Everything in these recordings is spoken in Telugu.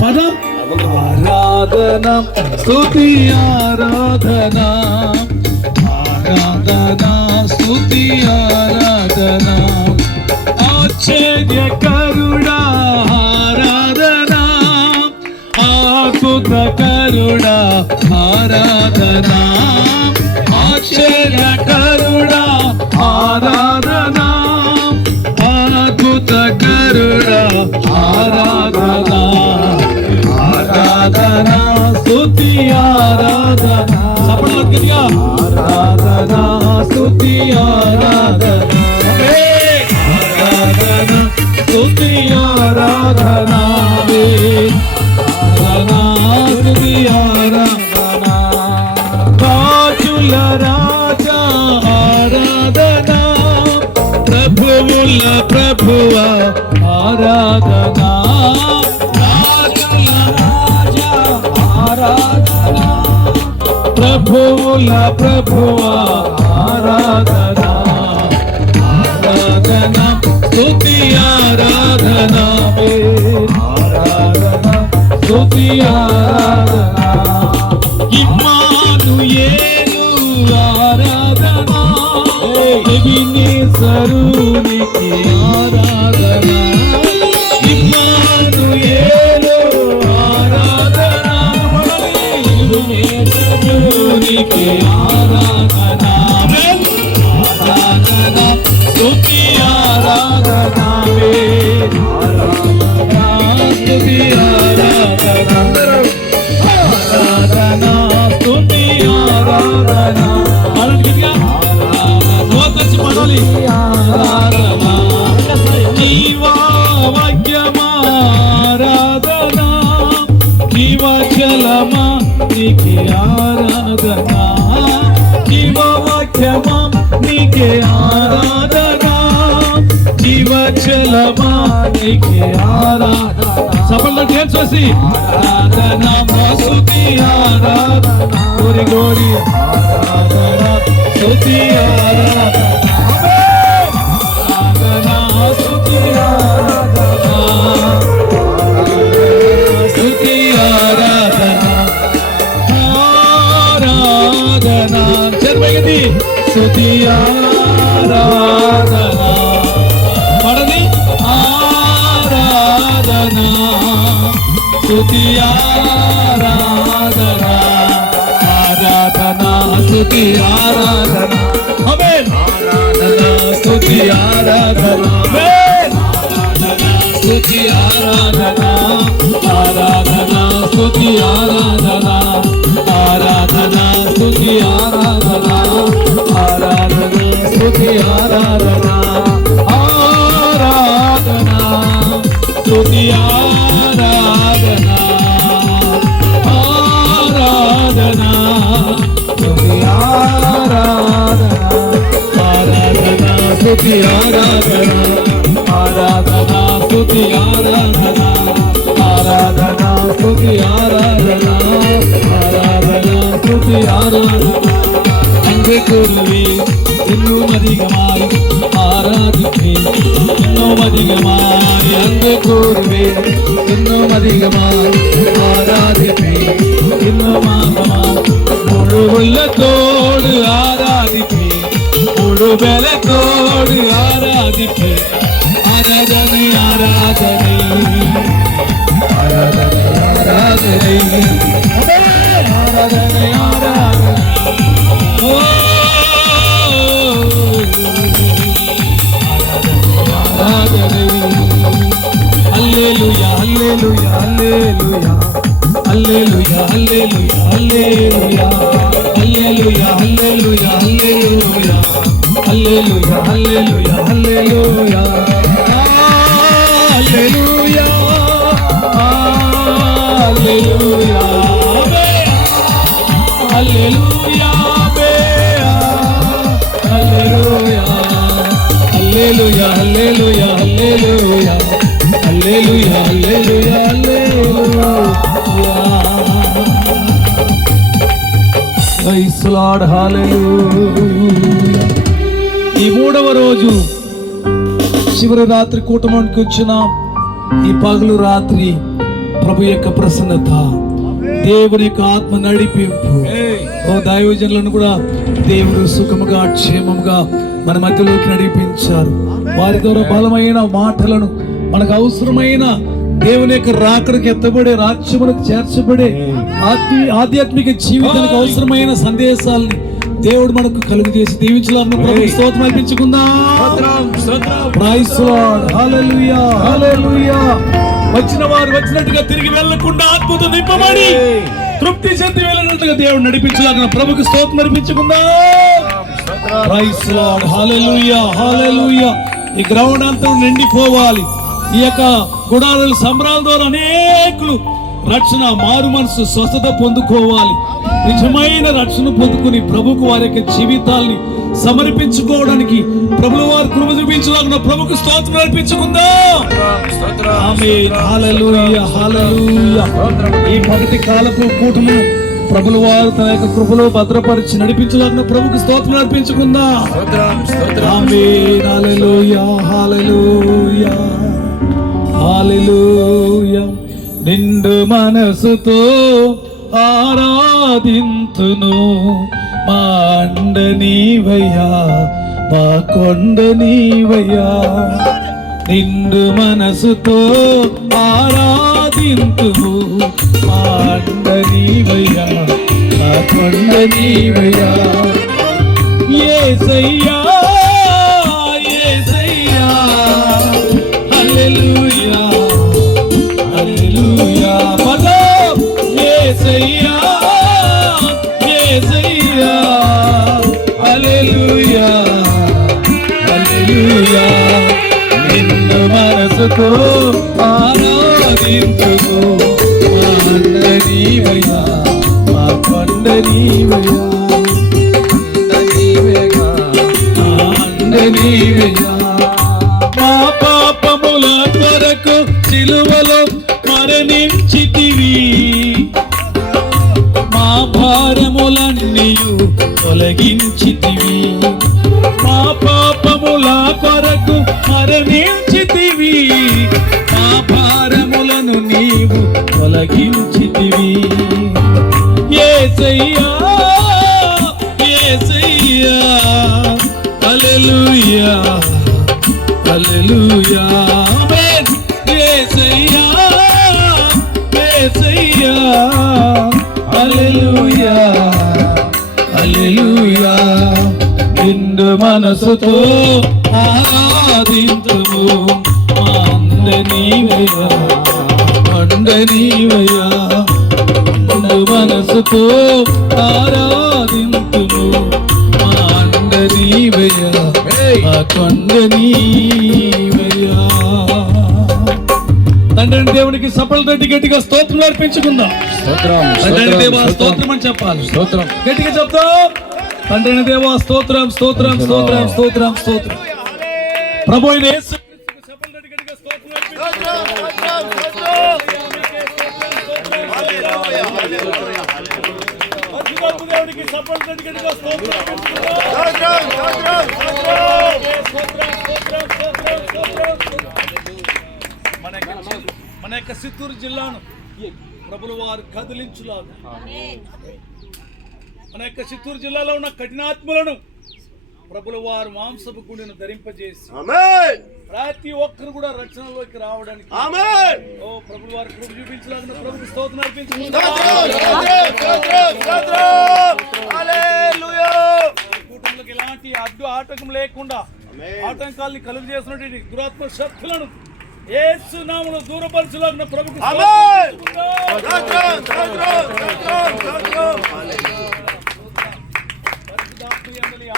పదం ఆరాధన స్తుతి ఆరాధన ఆరాధన స్తుతి ఆరాధన ఆశ్చర్యకరుడా ఆరాధన అద్భుతకరుడా ఆరాధన ఆశ్చర్యకరుడా ఆరాధన అద్భుతకరుడా ఆరాధన ఆరాధన స్తుతి ఆరాధన సపడలుగా ఆరాధన స్తుతి ఆరాధన ఆరాధన స్తుతి ఆరాధన స్తుతి ఆరాధన రాజుల రాజా ఆరాధన ప్రభువుల ప్రభువ ఆరాధన ప్రభువుల ప్రభువ ఆరాధన ఆరాధన స్తుతి ఆరాధన ఆరాధన స్తుతి ఆరాధన ఇమ్మానుయేలు ఆరాధన ఎబినేజరునికి ఆరాధన ఇమ్మానుయేలు ఆరాధన ఎబినేజరునికి ఆరాధన ఆరాధన స్తుతి ఆరాధన ఆరాధన స్తుతి ఆరాధన ఆరాధన స్తుతి ఆరాధన ఆరాధన మోతచి పడాలి ఆరాధన జీవా వాక్యమా ఆరాధన జీవజలమా నీకే ఆరాధన జీవవాక్యమా నీకే ఆరాధన జీవజలమా నీకే ఆరాధన సఫలంగా డ్యాన్స్ చేసి ఆరాధన స్తుతి ఆరాధన గోరి గోరి ఆరాధన స్తుతి ఆరాధన ఆరాధన స్తుతి ఆరాధన స్తుతి ఆరాధన ఆరాధన చర్మగది స్తుతి ఆరాధన పడది ఆరాధన స్తుతి ఆరాధన ఆరాధన స్తుతి ఆరాధన ఆమేన్ ఆరాధన స్తుతి ఆరాధన ఆమేన్ ఆరాధన స్తుతి ఆరాధన ఆరాధన స్తుతి ఆరాధన ఆరాధన స్తుతి ఆరాధన ఆరాధన స్తుతి ఆరాధన ఆరాధన స్తుతి ఆరాధన ఆరాధన స్తుతి ఆరాధన ఆరాధన స్తుతి ఆరాధన ఆరాధన స్తుతి ఆరాధన ఆరాధన స్తుతి ఆరాధన ఆరాధన స్తుతి ఆరాధన അങ്കക്കുരുവേ ഇന്നും അധികമായി ആരാധിപ്പേ ഇന്നും അധികമായി അങ്കക്കുരുവേ ഇന്നും അധികമായി ആരാധിപ്പേ ഇന്നും ആകമായി മുഴുവല്ലത്തോട് ആരാധിപ്പേ മുഴുവലത്തോട് ആരാധിപ്പേ ആരാധന ആരാധന ആരാധന ആരാധന ആരാധന ആരാധന Hallelujah, hallelujah, hallelujah, hallelujah, hallelujah, hallelujah, hallelujah, hallelujah, hallelujah, hallelujah, hallelujah, hallelujah, hallelujah, hallelujah, hallelujah, hallelujah, hallelujah, hallelujah, hallelujah, hallelujah, praise the Lord, hallelujah. ఈ మూడవ రోజు చివరి రాత్రి కూటమానికి వచ్చిన ఈ పగలు రాత్రి ప్రభు యొక్క ప్రసన్నత, దేవుని యొక్క ఆత్మ నడిపింపు, ఓ దైవజనులను కూడా దేవుడు సుఖముగా క్షేమముగా మన మధ్యలోకి నడిపించారు. వారి ద్వారా బలమైన మాటలను, మనకు అవసరమైన దేవుని యొక్క రాకడికి ఎత్తబడే, రాజ్యములకు చేర్చబడే ఆధ్యాత్మిక జీవితానికి అవసరమైన సందేశాలని దేవుడు మనకు కలుగు చేసి దీవించాలని ప్రభువుకి స్తోత్రం అర్పించుకుందాం. ప్రైజ్ లార్డ్, హల్లెలూయా, హల్లెలూయా. వచ్చిన వారు వచ్చినట్టుగా తిరిగి వెళ్ళకుండా ఆత్మతో నింపబడి తృప్తి చెంది వెళ్ళినట్టుగా దేవుడు నడిపించలాగిన ప్రభుకి స్తోత్రం అర్పించుకుందాం. ప్రైజ్ లార్డ్, హల్లెలూయా, హల్లెలూయా. ఈ గ్రౌండ్ అంతా నిండిపోవాలి. ఈ యొక్క గుడారాల సంబరాల ద్వారా అనేకులు రక్షణ, మారు మనసు, స్వస్థత పొందుకోవాలి. నిజమైన రక్షణ పొందుకుని ప్రభుకు వారి యొక్క జీవితాల్ని సమర్పించుకోవడానికి ప్రభుల వారు కృప చూపించలాగిన ప్రభుకు స్తోత్రం అర్పించుకుందాం. ఆమేన్, హల్లెలూయా, హల్లెలూయా. ఈ పగటి కాలపు కూటము ప్రభుల వారు తన యొక్క కృపలో భద్రపరిచి నడిపించలాగిన ప్రభుకు స్తోత్రం అర్పించుకుందాం. ఆమేన్, హల్లెలూయా, హల్లెలూయా, హల్లెలూయా. నిండు మనసుతో ఆరాధింతును, మా అండ నీవయ్యా, మా కొండ నీవయ్యా. నిండు మనసుతో ఆరాధింతును, మా అండ నీవయ్యా, మా కొండ నీవయ్యా. యేసయ్యా, యేసయ్యా, హల్లెలూయా, హల్లెలూయా. యేసయ్యా, యేసయ్యా, హల్లెలూయా, హల్లెలూయా. నిన్ను మనసుతో ఆరాధింతుము, మా అండ నీవయ్యా, మా కొండ నీవయ్యా, అండ నీవయ్యా. మా పాపముల కొరకు సిలువలో మరణించితివి, మా భారములన్నీయు తొలగించితివి. మా పాపముల కొరకు మరణించితివి, మా భారములను నీవు తొలగించితివి. యేసయ్యా, యేసయ్యా, హల్లెలూయా, హల్లెలూయా. ఆమేన్. యేసయ్యా, యేసయ్యా, హల్లెలూయా, హల్లెలూయా. నిండు మనసుతో ఆరాధింతుము, మా అండ నీవయ్యా, కొండ నీవయ్యా. నిండు మనసుతో ఆరాధింతుము, మా అండ నీవయ్యా, మా కొండ నీవయ్యా. తండ్రి దేవునికి సఫల గట్టిగా స్తోత్రం అర్పించుకుందాం. తండ్రి దేవా స్తోత్రం అని చెప్పాలి. స్తోత్రం గట్టిగా చెప్తాం. తండ్రి దేవా స్తోత్రం, స్తోత్రం, స్తోత్రం, స్తోత్రం, స్తోత్రం. ప్రభు అయిన యేసు క్రీస్తుకు సఫల గట్టిగా స్తోత్రం అర్పించుకుందాం. దేవునికి సఫల గట్టిగా స్తోత్రం అర్పించుకుందాం. మన యొక్క చిత్తూరు జిల్లాను ప్రభుల వారు కదిలించులాగా, మన యొక్క చిత్తూరు జిల్లాలో ఉన్న కఠినాత్మలను ప్రభుల వారు మాంసపు గుండెను ధరింపజేసి ప్రతి ఒక్కరు కూడా రక్షణలోకి రావడానికి ఓ ప్రభుల వారు కృప చూపించలాగిన ప్రభుకు స్తోత్రం అర్పించుకుందాం. కూటమిలోకి ఎలాంటి అడ్డు ఆటంకం లేకుండా ఆటంకాల్ని కలుగు చేసినటువంటి దురాత్మ శక్తులను యేసు నామములో దూరపరచులాగిన ప్రభుకు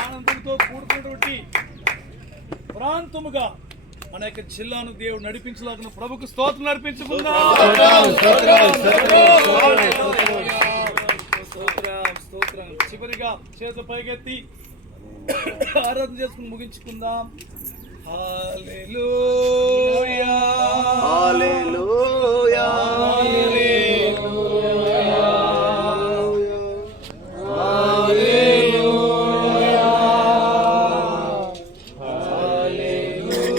ఆనందంతో కూడుకున్నటువంటి ప్రాంతముగా మన యొక్క జిల్లాను దేవుడు నడిపించలాగిన ప్రభుకు స్తోత్రం నడిపించుకుందాం. స్తోత్రం. చివరిగా చేతులు పైకెత్తి ఆరాధన చేసుకుని ముగించుకుందాం. Hallelujah, hallelujah, hallelujah, hallelujah, hallelujah.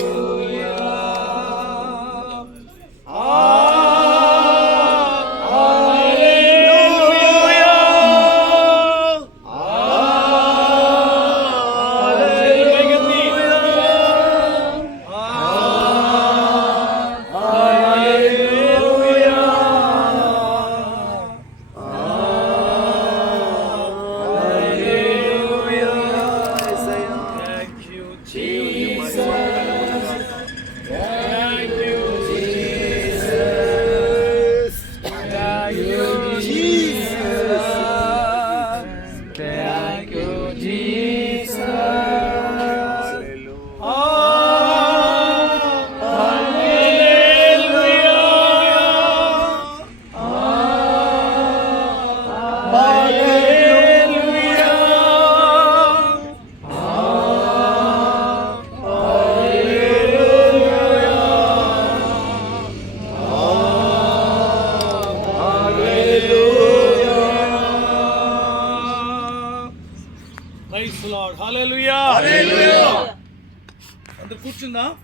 Praise the Lord. Hallelujah. అందరూ కూర్చుందాం.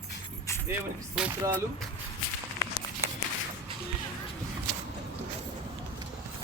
దేవునికి స్తోత్రాలు.